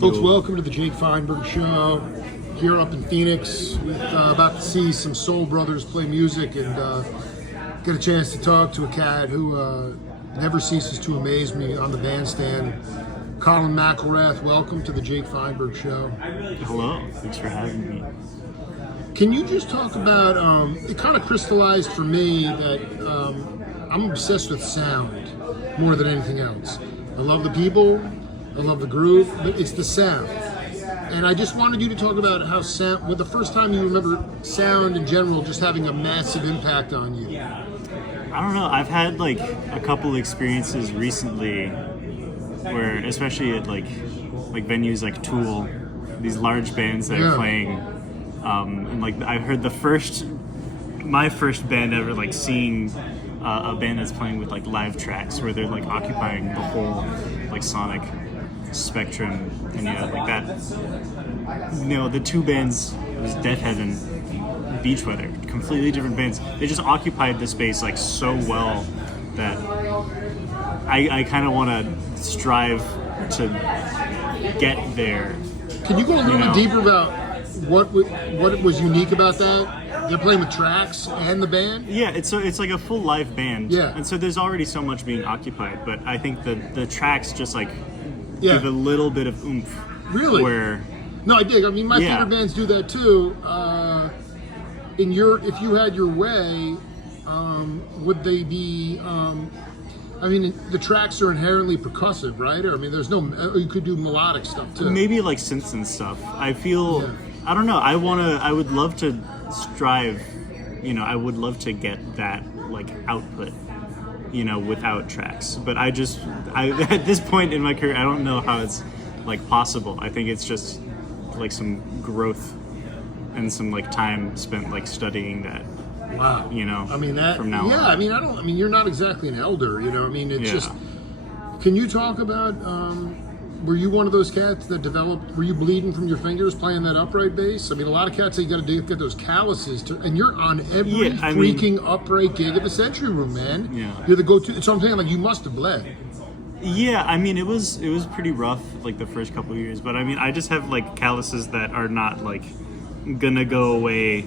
Folks, welcome to the Jake Feinberg Show. Here up in Phoenix, about to see some soul brothers play music and get a chance to talk to a cat who never ceases to amaze me on the bandstand. Colin McIIrath, welcome to the Jake Feinberg Show. Hello, thanks for having me. Can you just talk about, it kind of crystallized for me that I'm obsessed with sound more than anything else. I love the people, I love the groove, but it's the sound. And I just wanted you to talk about how sound, the first time you remember sound in general just having a massive impact on you. I don't know, I've had like a couple experiences recently where, especially at like venues like Tool, these large bands that are playing, and like I heard my first band ever, like seeing a band that's playing with like live tracks where they're like occupying the whole like sonic spectrum, and like that, the two bands, it was Death Heaven, Beach Weather, completely different bands. They just occupied the space like so well that I kind of want to strive to get there. Can you go a little bit deeper about what was unique about that? They're playing with tracks and the band? Yeah, it's like a full live band. Yeah. And so there's already so much being occupied, but I think the tracks just like give a little bit of oomph. Really? No, I dig. I mean, my favorite bands do that too. If you had your way, would they be? I mean, the tracks are inherently percussive, right? Or I mean, you could do melodic stuff too. Maybe like synths and stuff. I feel, I don't know. I would love to strive. I would love to get that like output. Without tracks. But I at this point in my career, I don't know how it's like possible. I think it's just like some growth and some like time spent like studying that. Wow. I mean that from now on. I mean you're not exactly an elder, I mean it's just, can you talk about were you one of those cats that were you bleeding from your fingers playing that upright bass? I mean, a lot of cats say you got to get those calluses and you're on every freaking upright gig at the Century Room, man. Yeah. You're the go-to. So I'm saying, like, you must have bled. Yeah, I mean, it was pretty rough, like the first couple of years. But I mean, I just have like calluses that are not like gonna go away.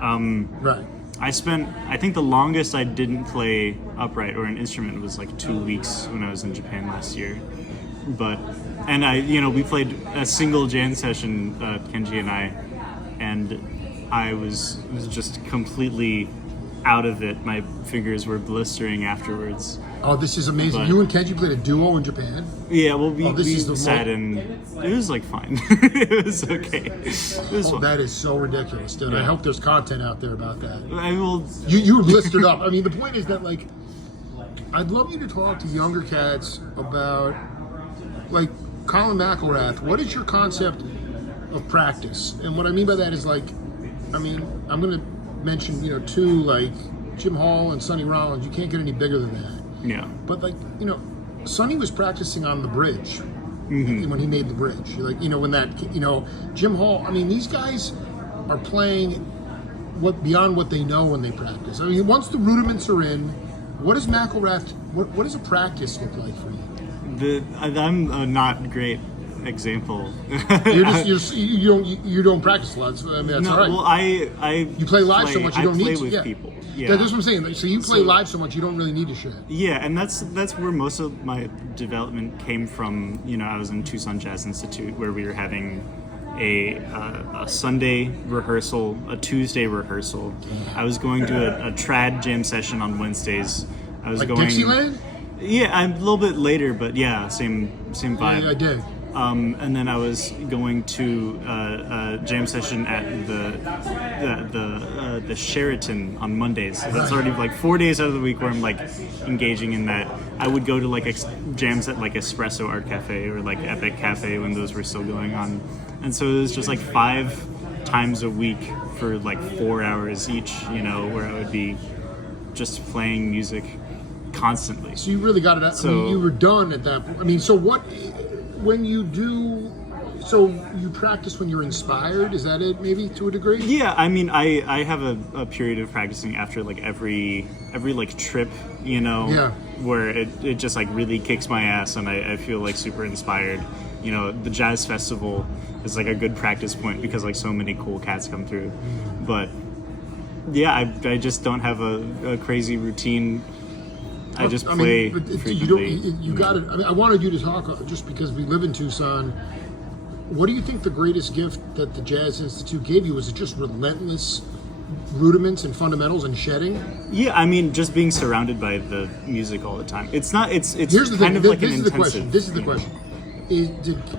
Right. I think the longest I didn't play upright or an instrument was like 2 weeks when I was in Japan last year. We played a single jam session, Kenji and I, and I was just completely out of it. My fingers were blistering afterwards. Oh, this is amazing. You and Kenji played a duo in Japan? Yeah, well, we sat and it was like fine. It was okay. It was fun. That is so ridiculous, dude. I hope there's content out there about that. I will. You were blistered up. I mean, the point is that, like, I'd love you to talk to younger cats about, like, Colin McIIrath, what is your concept of practice? And what I mean by that is, like, I mean, I'm going to mention, two, like, Jim Hall and Sonny Rollins. You can't get any bigger than that. Yeah. But, like, Sonny was practicing on the bridge when he made the bridge. Like, when that, Jim Hall, I mean, these guys are playing beyond what they know when they practice. I mean, once the rudiments are in, what does McIIrath, what does a practice look like for you? I'm a not great example. You don't practice a lot. So, I mean, that's all right. Well, you play live so much you don't need to. With people. Yeah, that's what I'm saying. So you play live so much you don't really need to share. Yeah, and that's where most of my development came from. I was in Tucson Jazz Institute where we were having a Sunday rehearsal, a Tuesday rehearsal. I was going to a trad jam session on Wednesdays. I was going Dixieland. Yeah, a little bit later, but yeah, same vibe. Yeah, I did. And then I was going to a jam session at the Sheraton on Mondays. So that's already like 4 days out of the week where I'm like engaging in that. I would go to like jams at like Espresso Art Cafe or like Epic Cafe when those were still going on. And so it was just like 5 times a week for like 4 hours each, where I would be just playing music constantly. So you really got it out. So, I mean, you were done at that point. I mean, so when you do, so you practice when you're inspired, is that it maybe to a degree? Yeah, I mean, I have a period of practicing after like every like trip, Yeah. where it just like really kicks my ass and I feel like super inspired. the jazz festival is like a good practice point because like so many cool cats come through. But yeah, I just don't have a crazy routine. I just play frequently. You got it. I mean, I wanted you to talk just because we live in Tucson. What do you think the greatest gift that the Jazz Institute gave you? Was it just relentless rudiments and fundamentals and shedding? Yeah, I mean, just being surrounded by the music all the time. It's not. It's Here's the kind thing. of like This an is the intensive. question. This is the question.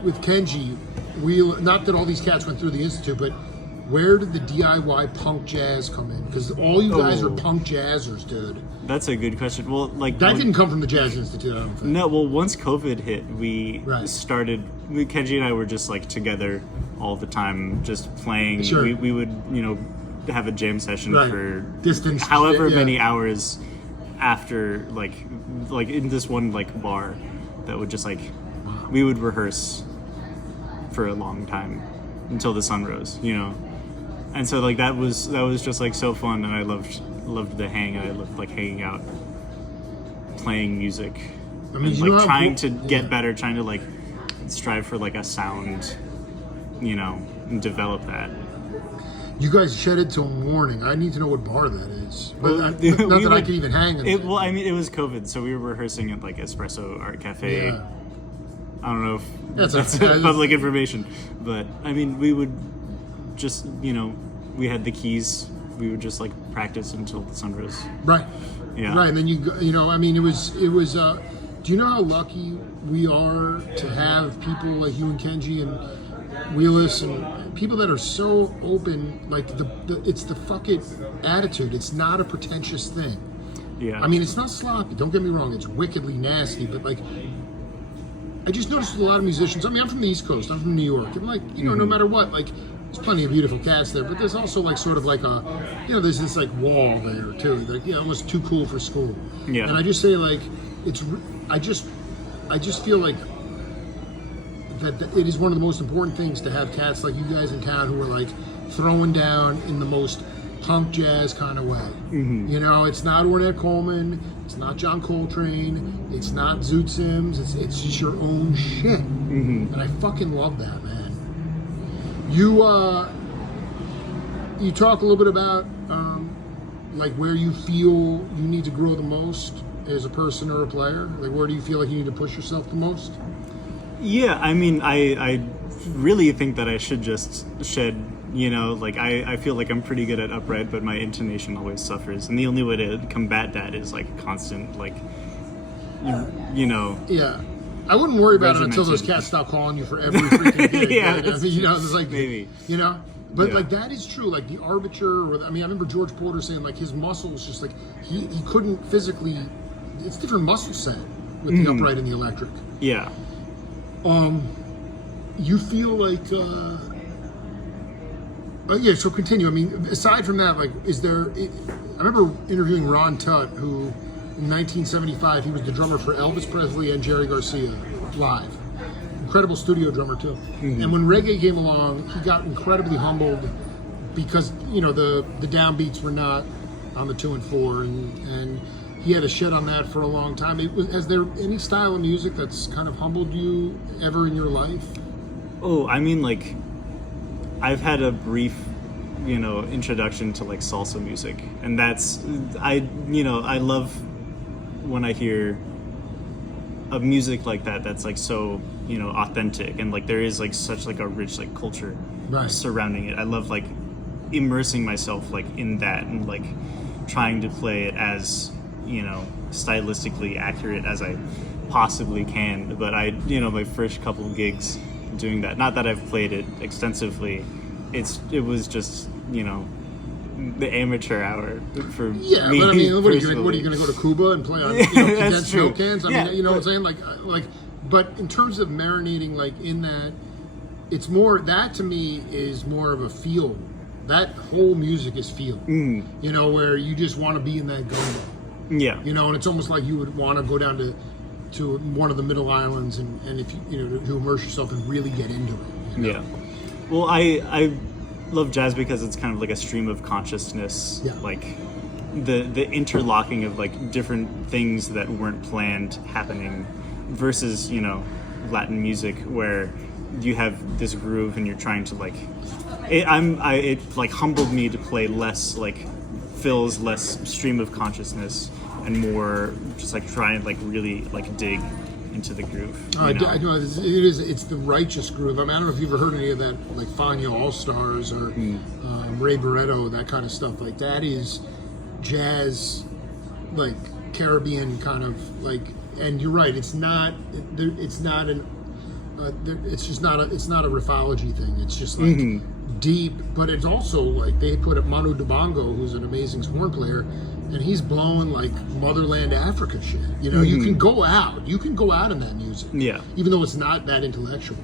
With Kenji, not that all these cats went through the Institute, but where did the DIY punk jazz come in? Because all you guys are punk jazzers, dude. That's a good question. Well, like that didn't come from the Jazz Institute, I don't think. No, well, once COVID hit, we started. Kenji and I were just like together all the time, just playing. Sure. We would have a jam session for distance, however many hours after like in this one like bar that would just like we would rehearse for a long time until the sun rose, and so like that was just like so fun, and I loved the hang, and I loved like hanging out, playing music, and like trying to get better, trying to like strive for like a sound, and develop that. You guys shedded till morning. I need to know what bar that is. But Well, not that I could even hang in it. Well, I mean, it was COVID, so we were rehearsing at like Espresso Art Cafe. Yeah. I don't know if That's public information, but I mean, we would just, we had the keys. We would just like practice until the sun rose. Right. Yeah. Right, and then it was. Do you know how lucky we are to have people like you and Kenji and Wheelus and people that are so open? Like it's the fuck it attitude. It's not a pretentious thing. Yeah. I mean, it's not sloppy. Don't get me wrong. It's wickedly nasty, but like, I just noticed with a lot of musicians. I mean, I'm from the East Coast. I'm from New York, and like, no matter what, like, there's plenty of beautiful cats there, but there's also like sort of like there's this like wall there too. Like, almost too cool for school. Yeah. And I just say like, I just feel like that it is one of the most important things to have cats like you guys in town who are like throwing down in the most punk jazz kind of way. Mm-hmm. It's not Ornette Coleman, it's not John Coltrane, it's not Zoot Sims, it's just your own shit. Mm-hmm. And I fucking love that, man. You talk a little bit about like where you feel you need to grow the most as a person or a player. Like, where do you feel like you need to push yourself the most? Yeah, I mean, I really think that I should just shed. Like I feel like I'm pretty good at upright, but my intonation always suffers, and the only way to combat that is like constant, like, Yeah, I wouldn't worry about it until those cats stop calling you for every freaking gig. Yeah, right? I mean, it's like maybe. But like that is true. Like the Arbiture, I remember George Porter saying like his muscles just like he couldn't physically. It's different muscle set with the upright and the electric. Yeah. You feel like. Yeah, so continue. I mean, aside from that, like, I remember interviewing Ron Tutt, who in 1975, he was the drummer for Elvis Presley and Jerry Garcia live. Incredible studio drummer, too. Mm-hmm. And when reggae came along, he got incredibly humbled because, the downbeats were not on the 2 and 4, and he had a shed on that for a long time. Has there any style of music that's kind of humbled you ever in your life? Oh, I mean, like, I've had a brief, introduction to like salsa music, and I love when I hear a music like that's like so, authentic, and like there is like such like a rich like culture surrounding it. I love like immersing myself like in that and like trying to play it as, stylistically accurate as I possibly can. But my first couple of gigs doing that, not that I've played it extensively, it was just the amateur hour for me. But I mean, what are you going to go to Cuba and play on condensed milk cans? I mean, what I'm saying, like but in terms of marinating like in that, it's more that to me is more of a feel. That whole music is feel. Where you just want to be in that gumbo. Yeah. And it's almost like you would want to go down to one of the Middle Islands and if you to immerse yourself and really get into it. Yeah. Well, I love jazz because it's kind of like a stream of consciousness. Yeah. Like the interlocking of like different things that weren't planned happening versus, Latin music where you have this groove and you're trying to like. It like humbled me to play less like fills, less stream of consciousness, and more just like try and like really like dig into the groove. I know it's the righteous groove. I mean, I don't know if you've ever heard any of that, like Fania All Stars or Ray Barretto, that kind of stuff. Like that is jazz, like Caribbean kind of like. And you're right. It's not. It's not an. It's just not a. It's not a riffology thing. It's just like deep, but it's also like they put up Manu Dibango, who's an amazing horn player, and he's blowing like motherland Africa shit. You know, you can go out. You can go out in that music. Yeah. Even though it's not that intellectual.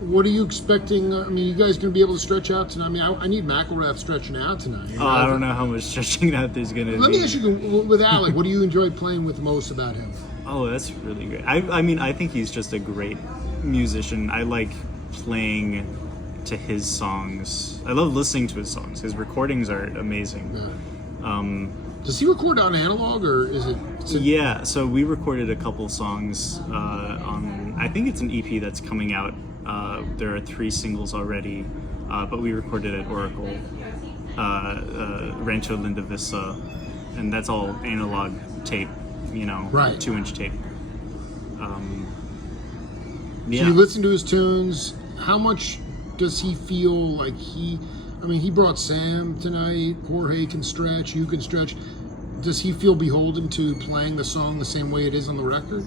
What are you expecting? I mean, you guys going to be able to stretch out tonight? I mean, I need McIIrath stretching out tonight. Oh, I don't know how much stretching out there's going to be. Let me ask you, with Alec, what do you enjoy playing with most about him? Oh, that's really great. I mean, I think he's just a great musician. I like playing to his songs. I love listening to his songs. His recordings are amazing. Yeah. Does he record on analog, or is it? Yeah, so we recorded a couple songs on, I think it's an EP that's coming out. There are 3 singles already, but we recorded at Oracle, Rancho Linda Vista, and that's all analog tape, you know, right. 2-inch tape. So you listen to his tunes. How much does he feel like he? I mean, he brought Sam tonight. Jorge can stretch. You can stretch. Does he feel beholden to playing the song the same way it is on the record?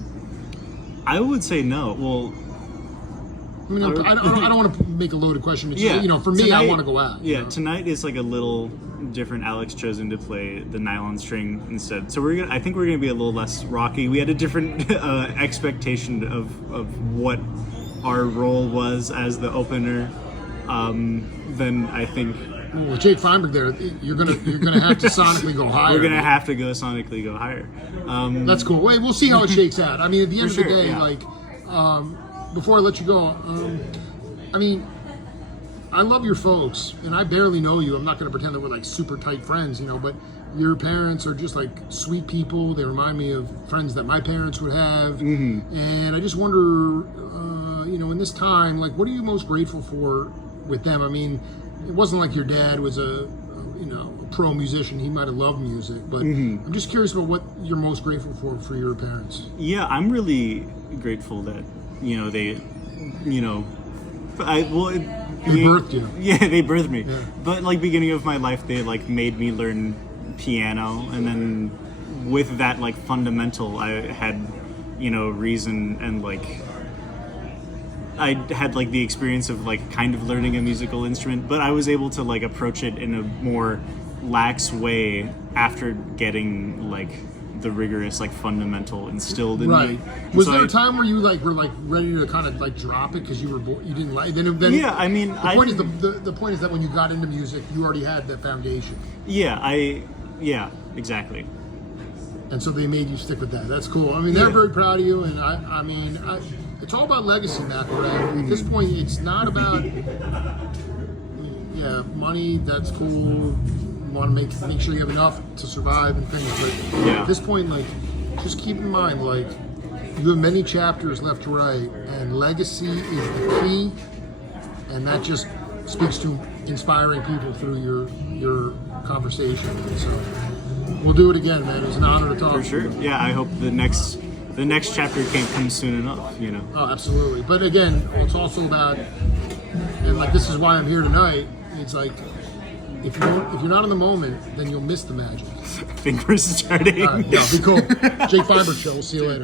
I would say no. Well, I mean, I don't want to make a loaded question. It's just, you know, for me, tonight, I want to go out. Yeah, you know? Tonight is like a little different. Alex chosen to play the nylon string instead, so I think we're gonna be a little less rocky. We had a different expectation of what our role was as the opener than I think. Well, with Jake Feinberg there, you're gonna have to sonically go higher. We're gonna have to sonically go higher. That's cool. Wait, we'll see how it shakes out. I mean, at the end of the day, yeah. like, before I let you go, I mean, I love your folks, and I barely know you. I'm not gonna pretend that we're like super tight friends, you know. But your parents are just like sweet people. They remind me of friends that my parents would have, and I just wonder, you know, in this time, like, what are you most grateful for with them? I mean. It wasn't like your dad was a pro musician. He might have loved music, but I'm just curious about what you're most grateful for your parents. Yeah, I'm really grateful that, you know, they, you know, they birthed you. Yeah, they birthed me. Yeah. But like beginning of my life, they like made me learn piano, and then with that like fundamental, I had, you know, reason and like. I had like the experience of like kind of learning a musical instrument, but I was able to like approach it in a more lax way after getting like the rigorous like fundamental instilled in me. Was there a time where you like were like ready to kind of like drop it because you didn't like then yeah, I mean the point is that when you got into music you already had that foundation. Yeah, exactly. And so they made you stick with that. That's cool. I mean, they're very proud of you, and I mean, it's all about legacy, McIIrath. At this point, it's not about money. That's cool. You want to make sure you have enough to survive and things. But at this point, like, just keep in mind, like, you have many chapters left to write, and legacy is the key, and that just speaks to inspiring people through your conversation. And so. We'll do it again, man. It was an honor to talk. For sure. Yeah, I hope the next chapter can't come soon enough. You know. Oh, absolutely. But again, it's also about, and like this is why I'm here tonight. It's like if you're not in the moment, then you'll miss the magic. I think we're starting. All right, yeah, be cool. Jake Feinberg Show. We'll see you later.